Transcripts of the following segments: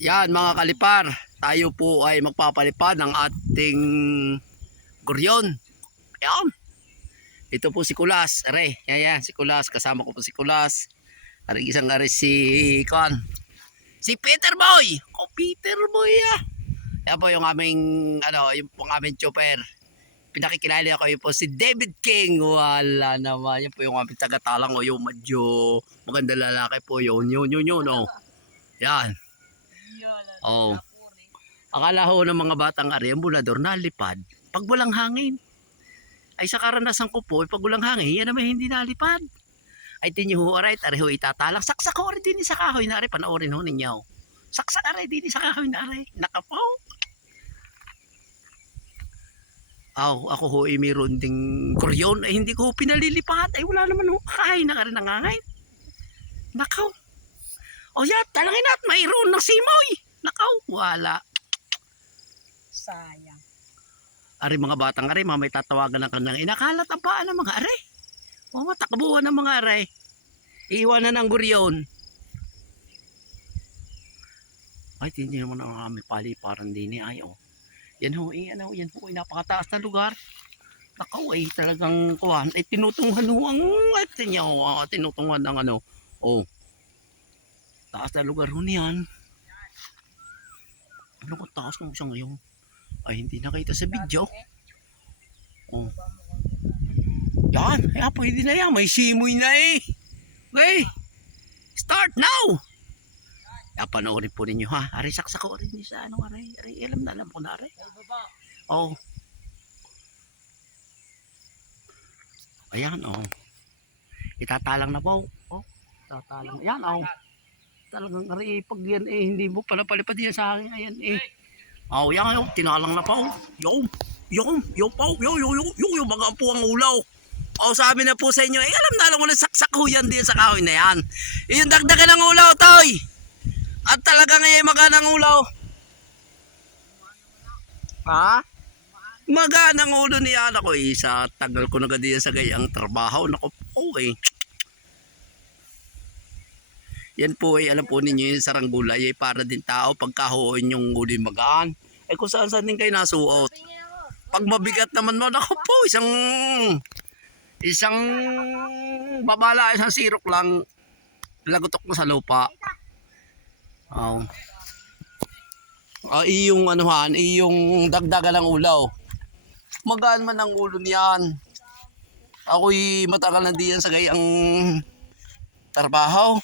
Yan mga kalipar, tayo po ay magpapalipad ng ating guryon. Yan. Ito po si Kulas. Are, yan yan, si Kulas. Kasama ko po si Kulas. Are, isang are si Kon. Si Peter Boy. Oh, Peter Boy ah. Yan po yung aming, ano, yung po aming chopper. Pinakikilala ko yun po si David King. Wala naman. Yan po yung aming tagatalang o yung medyo maganda lalaki po yun. Yun, yun, yun. Oh. Yan. Oh. Akala ho ng mga batang ari, ang bulador nalipad pag walang hangin. Ay sa karanasan ko po, pag walang hangin, yan naman hindi nalipad. Ay tinyo ho, aray, ari ho itatalang. Saksak ho, aray din sa kahoy na aray, panoorin ho ninyo. Saksak aray din sa kahoy na aray. Nakapaw. Aw, ako ho ay mayroon ding kuryon ay hindi ko pinalilipat. Ay wala naman ho kahay na aray nangangay. Nakaw. O yan, talangin at mayroon ng simoy. Nakaw, wala. Sayang. Ari mga batang ari, mamay tatawagan ng kanyang inakalat ang paa ng mga ari. O matakbuhan ng mga ari. Iwan na ng guryon. Ay, hindi naman ang aming paliparan din eh. Ay, oh. Yan ho, eh, ano, yan ho, ay napakataas na lugar. Nakaw, ay talagang kuhan. Ay, tinutunghan ho ang, ho, ah, tinutunghan ng ano. Oh. Taas na lugar ho niyan. Ano kung taas mo siya ngayon? Ay, hindi nakita sa video. Oh. Yan, kaya pwede na yan. May simoy na eh. Okay. Start now. Kaya panoorin po ninyo ha. Ari, saksak ko rin sa ano, ari. Ari, alam na alam ko na, ari. Ay. Oh. Ayan, oh. Itatalang na po. Oh, itatalang. Ayan, oh. Talagang ari, pag yan eh, hindi mo pala palipad yan sa akin. Ayan, eh. Oh, yan, oh. Tinalang na po. Yo, yo, yo po. Yo, yo, yo, yo, yo, mga po ang ulaw. Oh, sabi na po sa inyo, eh, alam na alam ko na saksak ho yan din sa kahoy na yan. Eh, yung dagdagan ng ulaw, toy. At talaga ngayon maganang ulaw. Ha? Maganang ulo ni Ana ko eh. Sa tagal ko na ganyan sa gayang trabaho. Naku po eh. Yan po eh, alam po ninyo yung saranggulay ay para din tao pagkahoon yung uli magaan. Eh kung saan saan din kayo nasuot. Pag mabigat naman mo, naku po, isang isang babala, isang sirok lang lagutok mo sa lupa. Oh. Ah, iyong anuhan, iyong dagdagan ng ulaw. Magaan man ang ulo niyan. Ako'y matagal na diyan sa gayang trabaho.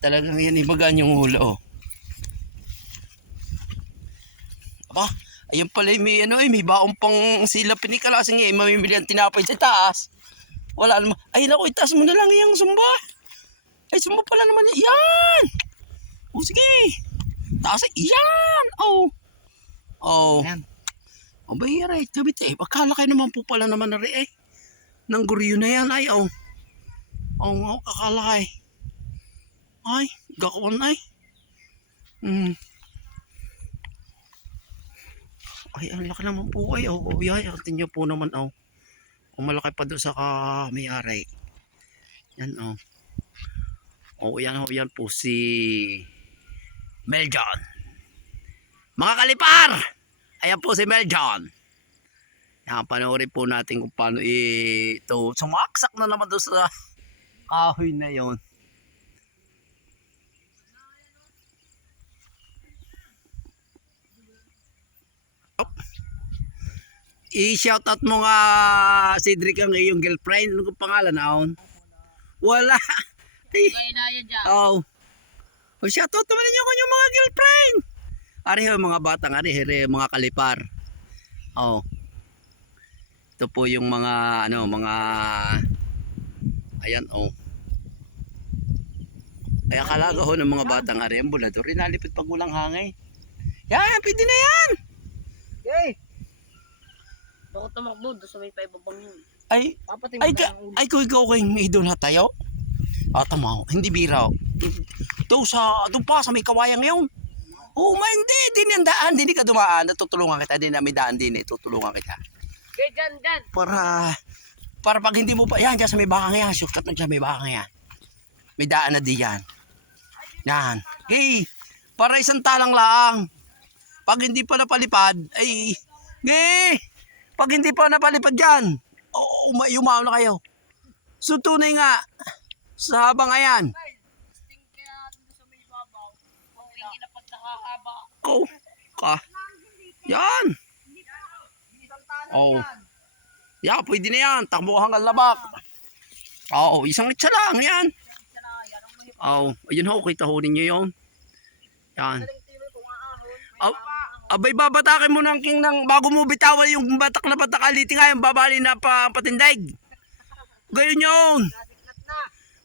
Talagang yan, ibagaan yung ulo. Aba, ayun pala eh, may ano eh, may baong pang sila pinikalasing eh, mamimili ang tinapay sa taas. Wala naman. Ay naku, itaas mo na lang yung sumba. Ay, sumba pala naman. Yan! O sige. Taas eh. Yan! Oh. Oh. Yan. Oh, bahira eh. Kabit eh. Akala kayo naman po pala naman na rin eh. Nang guryo na yan ay oh. Oh, oh akala ay. Ay, gakawan ay. Hmm. Ay, ang laki naman po ay. Oh, oh, yay. Atin po naman oh. Kung malaki pa doon sa ka may aray. Yan oh. Oh, yan oh, yan po si Meljon. Mga kalipar! Ayan po si Meljon. Yan, panoorin po natin kung paano ito. Sumaksak na naman doon sa kahoy na yon. I-shoutout mo nga Cedric ang iyong girlfriend. Ano kong pangalan naon? Wala. Ay, Kaya na yan dyan. Oh. O shoutout naman ninyo kanyang mga girlfriend. Ari mga batang ari, here, mga kalipar. Oh. Ito po yung mga ano, mga Ayan oh. Kaya kalaga ho ng mga batang ari, ang bulador, inalipit pag walang hangay. Yan, pwede na yan. Yay! Bako tumakbo doon sa may paibabang yun. Ay, Papatay ay, ka, ay, kung ikaw kay idol na tayo. Ah, tama ho. Hindi bira ho. Doon sa, doon pa sa may kawayan ngayon. Oo, ma, hindi. Din yung daan. Hindi ka dumaan. Tutulungan kita. Hindi na may daan din eh. Tutulungan kita. Okay, dyan, dyan. Para, para pag hindi mo pa, yan, dyan sa may bakang yan. Shortcut na dyan, may bakang yan. May daan na di yan. Yan. Hey, Para isang talang laang. Pag hindi pa napalipad, ay, eh, pag hindi pa napalipad yan, oh, uma- yumaw na kayo. So tunay nga, sa habang ayan, ko, ka, yan. Oh. Yeah, pwede na yan. Takbo hanggang labak. Oo, isang itsa lang yan. Oo, ayun ho, kita ho ninyo yun. Yan. Galing abay, babatakin mo ng king ng bago mo bitawan yung batak na batak aliti nga, yung babali na pa, patindig. Gayon yun.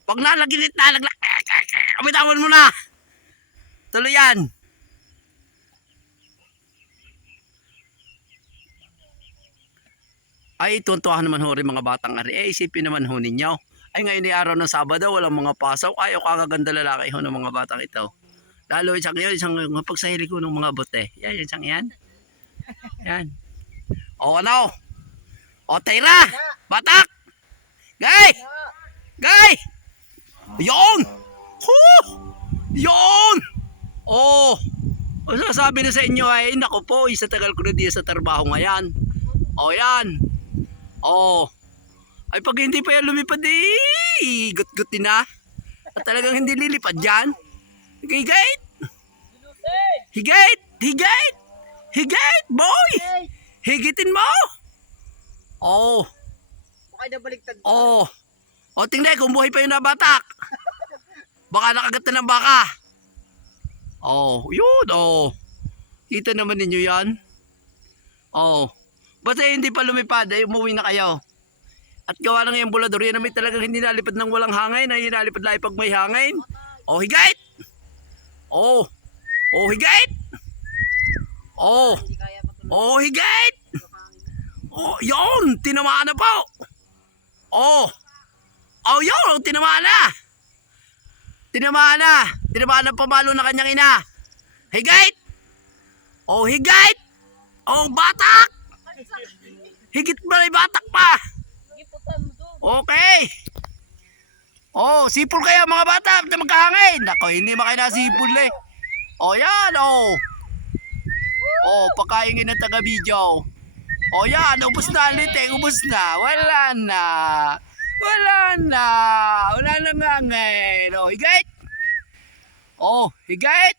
Pag nalaginit na, nagla... Bitawan mo na. Tuloy yan. Ay, tuntuhan naman ho rin mga batang ari. Eh, isipin naman ho ninyo. Ay, ngayon ay araw ng Sabado, walang mga pasaw. Ay, o kagaganda lalaki ho ng mga batang ito. Lalo isang yun, isang pagsahili ko ng mga bote. Yan, isang yan. Yan. O ano? O tira! Batak! Gay! Gay! Yon! Huh! Yon! Oh! O sasabi na sa inyo ay, nako po, isa tagal ko na di sa trabaho ngayon. O yan. O. Ay pag hindi pa yan lumipad eh, gut-gutin na. At talagang hindi lilipad yan. Higait! Higait! Higait! Higait, boy! Higitin mo! Oh, Baka nabaligtad oh. O tingnan kung buhay pa yung nabatak. Baka nakagat na ng baka. Oh, yun, oh. Kita naman ninyo yan. Oh. Basta hindi pa lumipad, ay umuwi na kayo. At gawa lang yung bulador, yan na may talagang hindi nalipad ng walang hangin, ay nalipad lang pag may hangin. Oh, higait! Oh, oh, higait! Oh, oh, higait! Oh, yun! Tinamaan na po! Oh! Oh, yun! Tinamaan na! Tinamaan na! Tinamaan na pamalo na kanyang ina! Higait! Oh, higait! Oh, batak! Higit ba may batak pa? Okay! Oh, sipol kayo mga bata na magkahangin. Nako, hindi makay nasipol eh. Oh, yan, oh. Oh, pagkaingin ng taga-video. Oh, yan, ubos na ulit eh, ubos na. Wala na. Wala na. Wala na nga ngayon. Oh, higait. Oh, higait.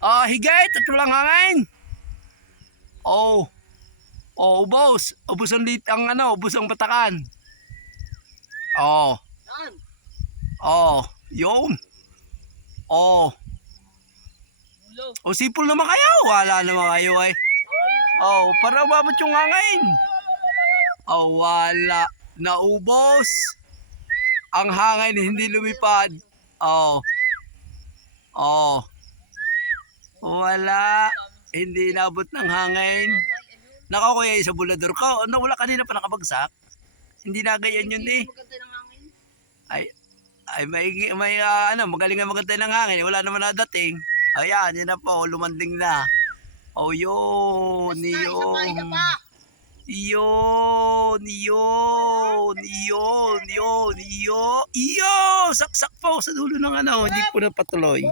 Oh, higait at walang hangin. Oh. Oh, ubos. Ubos ang lit ang ano, ubos ang batakan. Oh. Yan. Oh, yun. Oh, Ulo. O sipol naman kayo. Wala naman kayo ay. Oh, para umabot yung hangin. Oh, wala. Naubos. Ang hangin hindi lumipad. Oh. Oh. Wala. Hindi inabot ng hangin. Nako kuya, sa bulador ka. Ano, wala kanina pa nakabagsak. Hindi na ganyan yun eh. Ay ay may may ah, ano magaling nga magantay ng hangin wala naman nadating ayan yan na po lumanding na. Oh yun yun. yun yun yun yun yun. Yun saksak po sa dulo ng ano hindi po napatuloy